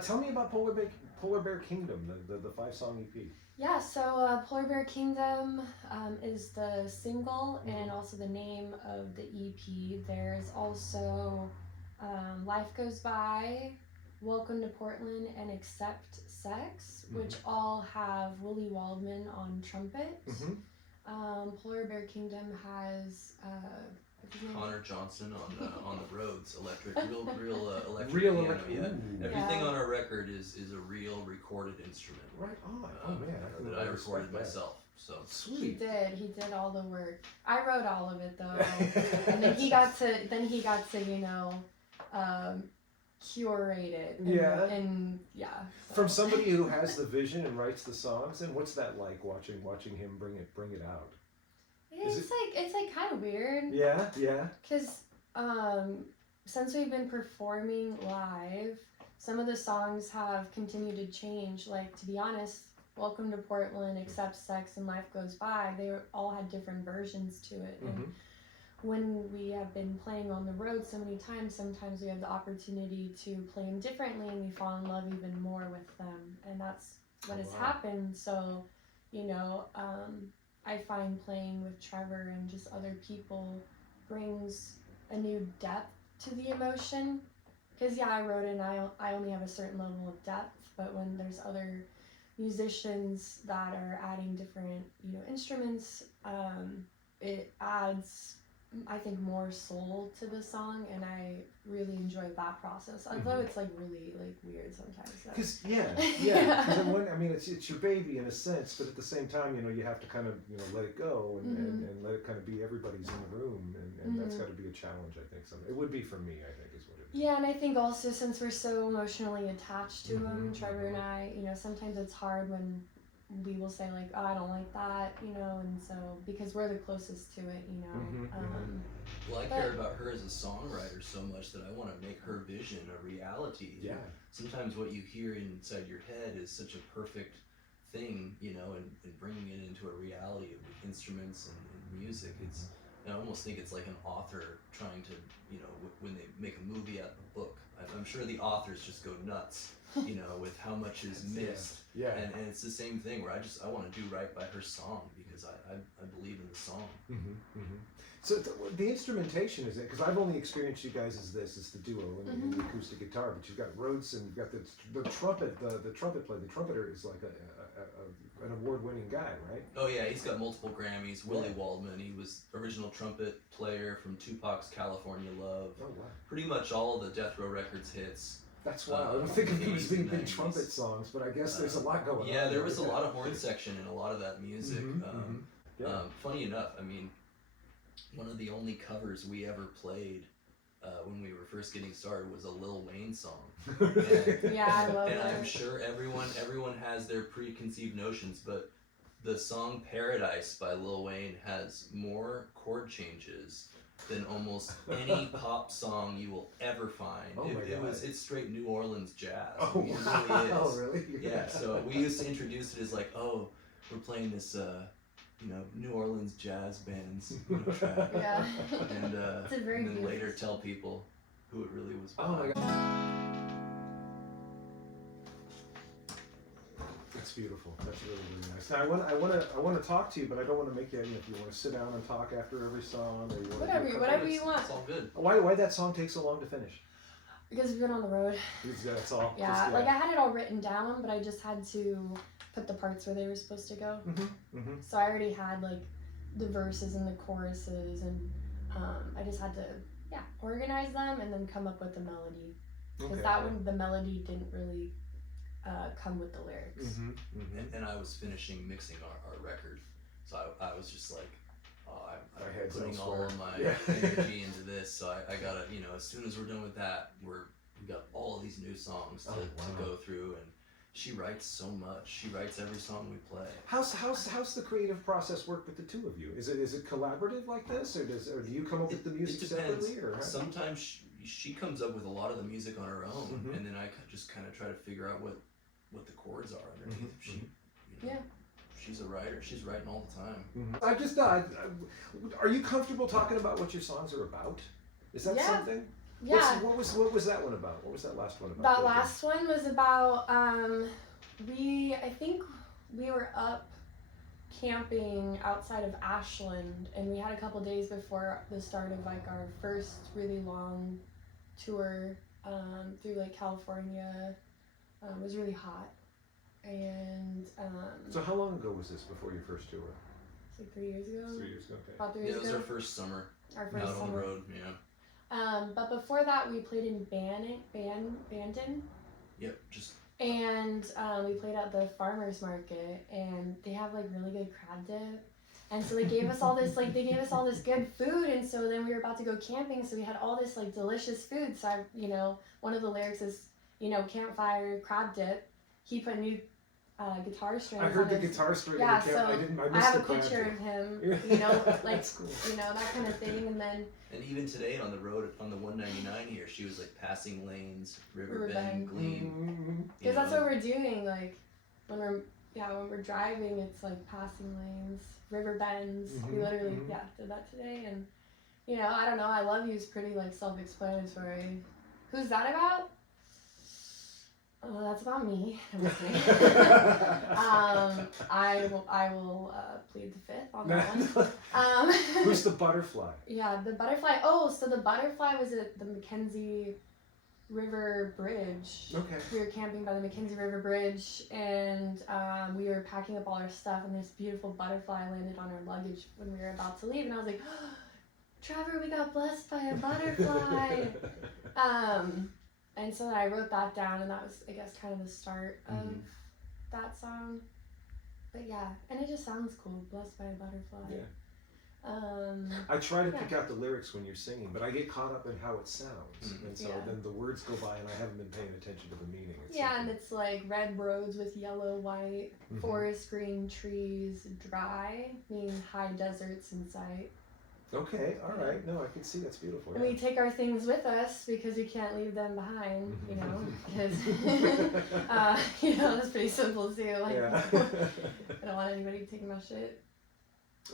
Tell me about Polar Bear Kingdom, the 5-song EP. Yeah, so Polar Bear Kingdom is the single and also the name of the EP. There's also Life Goes By, Welcome to Portland, and Accept Sex, which all have Willie Waldman on trumpet. Polar Bear Kingdom has Connor Johnson on the Rhodes electric, real electric Real piano. electric. Yeah, everything on our record is a real recorded instrument. Right on. Oh man, that I recorded myself. So sweet. He did all the work. I wrote all of it though, and then he got to you know curate it. And yeah. So. From somebody who has the vision and writes the songs, and what's that like watching him bring it out? It's like kind of weird. Yeah. Because since we've been performing live, some of the songs have continued to change. Like, to be honest, Welcome to Portland, Accept Sex, and Life Goes By, they all had different versions to it. And when we have been playing on the road so many times, sometimes we have the opportunity to play them differently, and we fall in love even more with them. And that's what has happened. So, you know, I find playing with Trevor and just other people brings a new depth to the emotion. Because yeah, I wrote it and I only have a certain level of depth, but when there's other musicians that are adding different, you know, instruments, it adds, I think, more soul to the song, and I really enjoy that process. Although it's like really like weird sometimes. Because Because I mean, it's your baby in a sense, but at the same time, you know, you have to kind of, you know, let it go and let it kind of be everybody's in the room, and that's got to be a challenge. I think it would be for me. I think is what it is. Yeah, and I think also since we're so emotionally attached to him, Trevor and I, you know, sometimes it's hard when we will say like, oh, I don't like that, you know, and so because we're the closest to it, you know. Well, I care about her as a songwriter so much that I want to make her vision a reality. Yeah. Sometimes what you hear inside your head is such a perfect thing, you know, and bringing it into a reality with instruments and music, I almost think it's like an author trying to, you know, when they make a movie out of a book. I'm sure the authors just go nuts, you know, with how much is missed. Yeah. And it's the same thing where I want to do right by her song because I believe in the song. So the instrumentation is it? Because I've only experienced you guys as it's the duo and the acoustic guitar, but you've got Rhodes and you've got the trumpet, the trumpet player. The trumpeter is like an award-winning guy, right? Oh yeah, he's got multiple Grammys. Willie Waldman, he was original trumpet player from Tupac's California Love. Oh wow! Pretty much all the Death Row Records hits. That's why I don't think of him as being big trumpet songs, but I guess there's a lot going on. Yeah, there was a lot of horn section in a lot of that music. Funny enough, I mean, one of the only covers we ever played when we were first getting started was a Lil Wayne song. And, I love it. And I'm sure everyone has their preconceived notions, but the song Paradise by Lil Wayne has more chord changes than almost any pop song you will ever find. It's straight New Orleans jazz. Oh, I mean, it really is. Oh, really? Yeah, so we used to introduce it as like, oh, we're playing this you know, New Orleans jazz band's track. Yeah. And, it's a very and then later tell people who it really was by. Oh my god. That's beautiful. That's really, really nice. Now I want to talk to you, but I don't want to make you. If you want to sit down and talk after every song, or you want whatever you want. It's all good. Why did that song take so long to finish? Because we've been on the road. That's all. Yeah, like I had it all written down, but I just had to put the parts where they were supposed to go. So I already had like the verses and the choruses, and I just had to organize them and then come up with the melody. Because that one, the melody didn't really come with the lyrics. And I was finishing mixing our record, so I was just like, I'm putting all of my energy into this, so I gotta, you know, as soon as we're done with that, we got all of these new songs to go through, and she writes so much. She writes every song we play. How's the creative process work with the two of you? Is it collaborative like this, or do you come up with the music separately? Or sometimes she comes up with a lot of the music on her own, and then I just kind of try to figure out what the chords are underneath. She's a writer. She's writing all the time. I just are you comfortable talking about what your songs are about? Is that something? Yeah. What was that one about? What was that last one about? That last one was about I think we were up camping outside of Ashland, and we had a couple days before the start of like our first really long tour through like California. It was really hot, and so how long ago was this before your first tour? it's like 3 years ago. 3 years ago. Okay. About 3 Yeah, years it was ago. our first summer Our first out summer. on the road. Yeah. But before that, we played in Bandon. Yep. Just And we played at the farmers market, and they have like really good crab dip, and so they gave us all this good food, and so then we were about to go camping, so we had all this like delicious food. So one of the lyrics is campfire crab dip. He put new guitar strings. I heard on the his, guitar string. Yeah, in the camp. so I I missed have the a picture of him. Like That's cool. that kind of thing, and then. and even today on the road on the 199 here, she was like passing lanes, Riverbend, Riverbend. Gleam. Because that's what we're doing, like when we're driving, it's like passing lanes, river bends. We literally did that today, and I don't know. I Love You is pretty like self-explanatory. Who's that about? Oh, that's about me. I'm just kidding. I will plead the fifth on that one. Who's the butterfly? Yeah, the butterfly. Oh, so the butterfly was at the Mackenzie River Bridge. Okay. We were camping by the Mackenzie River Bridge, and we were packing up all our stuff, and this beautiful butterfly landed on our luggage when we were about to leave, and I was like, oh, Trevor, we got blessed by a butterfly. And so then I wrote that down, and that was, I guess, kind of the start of that song. But yeah, and it just sounds cool, blessed by a butterfly. Yeah. I try to pick out the lyrics when you're singing, but I get caught up in how it sounds, and so then the words go by, and I haven't been paying attention to the meaning. And it's like red roads with yellow, white, forest green trees, dry, meaning high deserts in sight. Okay, all right. No, I can see that's beautiful. And we take our things with us because we can't leave them behind, because, that's pretty simple too. Like, I don't want anybody taking my shit.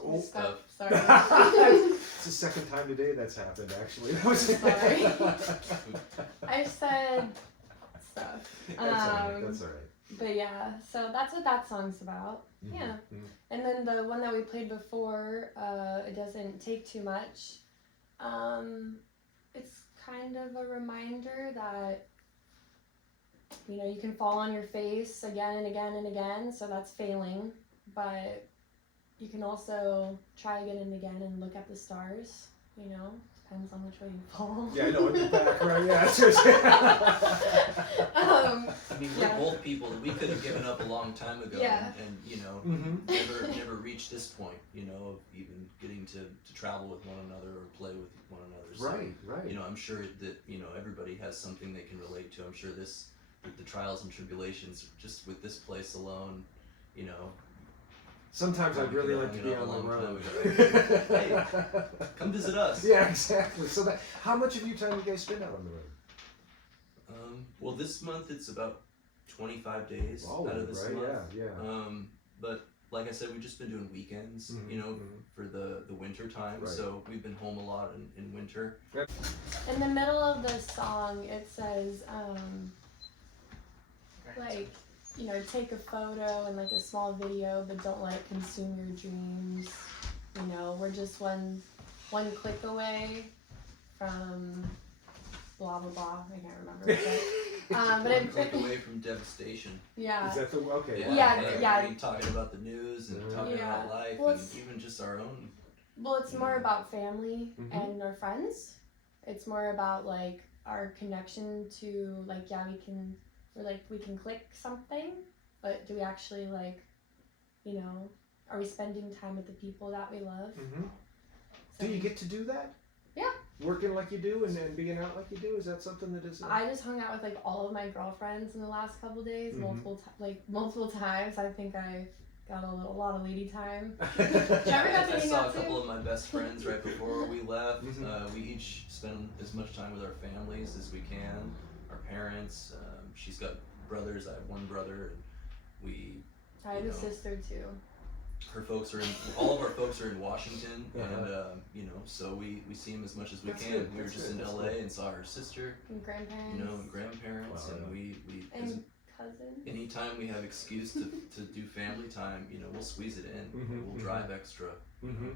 Oh, stuff. Sorry. It's the second time today that's happened, actually. Sorry. I said stuff. That's all right. But yeah, so that's what that song's about. Yeah. And then the one that we played before, It Doesn't Take Too Much. It's kind of a reminder that, you can fall on your face again and again and again, so that's failing. But you can also try again and again and look at the stars, depends on which way you fall. Yeah, I know, on your back, right? Yeah. I mean, we're both people that we could have given up a long time ago, and never reached this point, of even getting to travel with one another or play with one another. So, right. I'm sure that everybody has something they can relate to. I'm sure the trials and tribulations, just with this place alone, Sometimes I'd really like to be on the road. Hey, come visit us. Yeah, exactly. So how much of your time you guys spend out on the road? Well, this month it's about 25 days out of this month. Yeah. But like I said, we've just been doing weekends, for the winter time. Right. So we've been home a lot in winter. In the middle of the song, it says, take a photo and like a small video, but don't let it consume your dreams. We're just one click away from blah blah blah. I can't remember. But One click away from devastation. Yeah. Is that the okay? Yeah. I mean, talking about the news and talking about life and even just our own. Well, it's more about family and our friends. It's more about like our connection to we can click something, but do we actually are we spending time with the people that we love? Do you get to do that? Yeah. Working like you do and being out like you do, is that something that is? I just hung out with like all of my girlfriends in the last couple days, multiple times. I think I got a lot of lady time. I saw a couple of my best friends right before we left. We each spend as much time with our families as we can, our parents. She's got brothers. I have one brother. And I have a sister too. her folks are in, all of our folks are in Washington, Uh-huh. and you know, so we see them as much as we That's can. good, We were that's just good, in that's LA good. and saw her sister, And grandparents. you know, and grandparents, Wow, and yeah. we And cousins. anytime we have excuse to do family time, you know, we'll squeeze it in. Mhm, We'll mhm. drive extra. Mm-hmm.